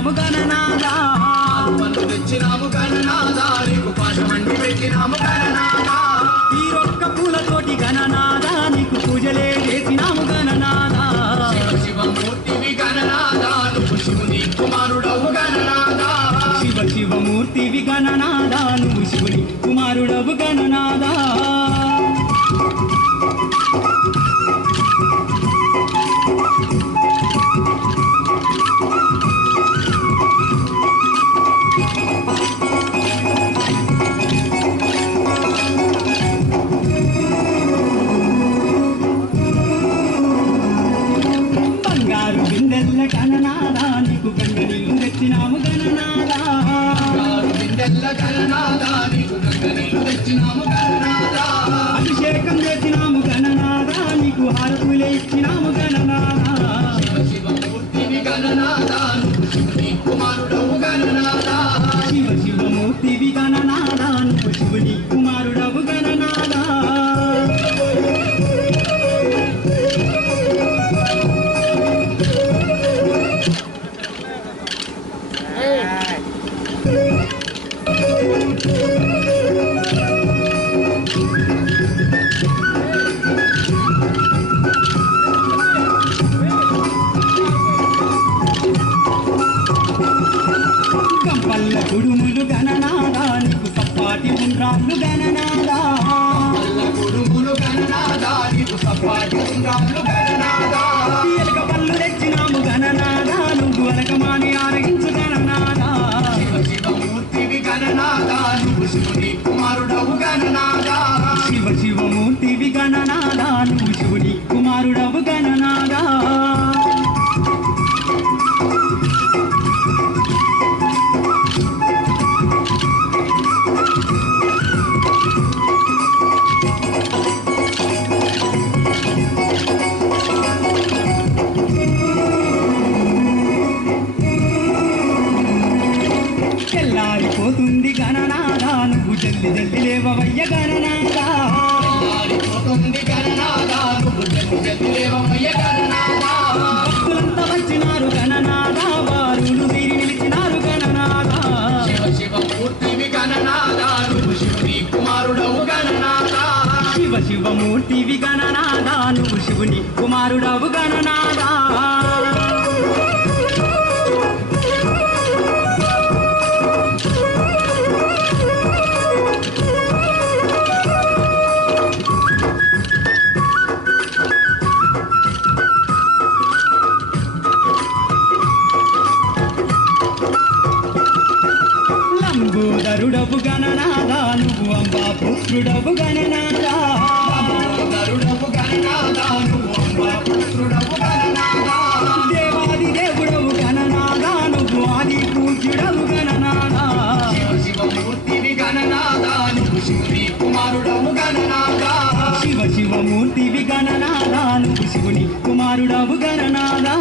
తెచ్చినాము గణనాదా పన్ను తెచ్చినాము గణనాదా నీకు పాశమంటి పెట్టినాము గణనాదా ఈ రొక్క పూలతోటి గణనాదా నీకు పూజలే చేసినాము గణనాదా శివమూర్తివి గణనాదా నువ్వు శివుని కుమారుడవు గణనాదా శివమూర్తివి గణనాదా నువ్వు శివుని కుమారుడవు గణనాదా బంగారు బిందెల్ల గణనాదా నీకు గంగ నీళ్ళు తెచ్చినాము గణనాదా బిందెల్ల గణనాదా నీకు గంగ నీళ్ళు తెచ్చినాము గణనాదా అభిషేకం చేసినాము గణనాదా నీకు హారతులే ఇచ్చినాము గణనాదా శివమూర్తివి గణనాదా నువ్వు శివుని కుమారుడవు గణనాదా శివమూర్తివి గణనాదా నువ్వు శివుని కుమారుడవు గణనాదా కంపల్ల గుడుములు గణనాదా నీకు సప్పాటి ఉండ్రాళ్ళు గణనాదా గురుములు గణనాదా నీకు సపాటి ఉండ్రాళ్ళు గణనాదా ఎలక పళ్ళు తెచ్చినాము గణనాదా నువ్వు అలకమాని ఆరగించు గణనాదా శివమూర్తివి గణనాదా నువ్వు శివుని కుమారుడవు గణనాదా శివమూర్తివి గణనాదా నువ్వు శివుని కుమారుడవు గణనాదా తెల్లారిపోతుంది గణనాదా నువ్వు జల్ది జల్ది లేవవయ్య గణనాదా పోతుంది గణనాదా నువ్వు జల్ది లేవమయ్య గణనాదా భక్తులంతా వచ్చినారు గణనాదా వారులు వీరి నిలిచినారు గణనాదా శివమూర్తివి గణనాదా నువ్వు శివుని కుమారుడవు గణనాదా శివమూర్తివి గణనాదా నువ్వు శివుని కుమారుడవు గణనాదా లంబోదరుడవు గణనాదా నువ్వు అంబా పుత్రుడవు గణనాదా గరుడవు గణనాదా నువ్వు అంబా పుత్రుడవు గణనాదా దేవాది దేవుడవు గణనాదా నువ్వు ఆది పూజ్యుడవు గణనాదా శివమూర్తివి గణనాదా నువ్వు శివుని కుమారుడవు గణనాదా శివమూర్తివి గణనాదా నువ్వు శివుని కుమారుడవు గణనాదా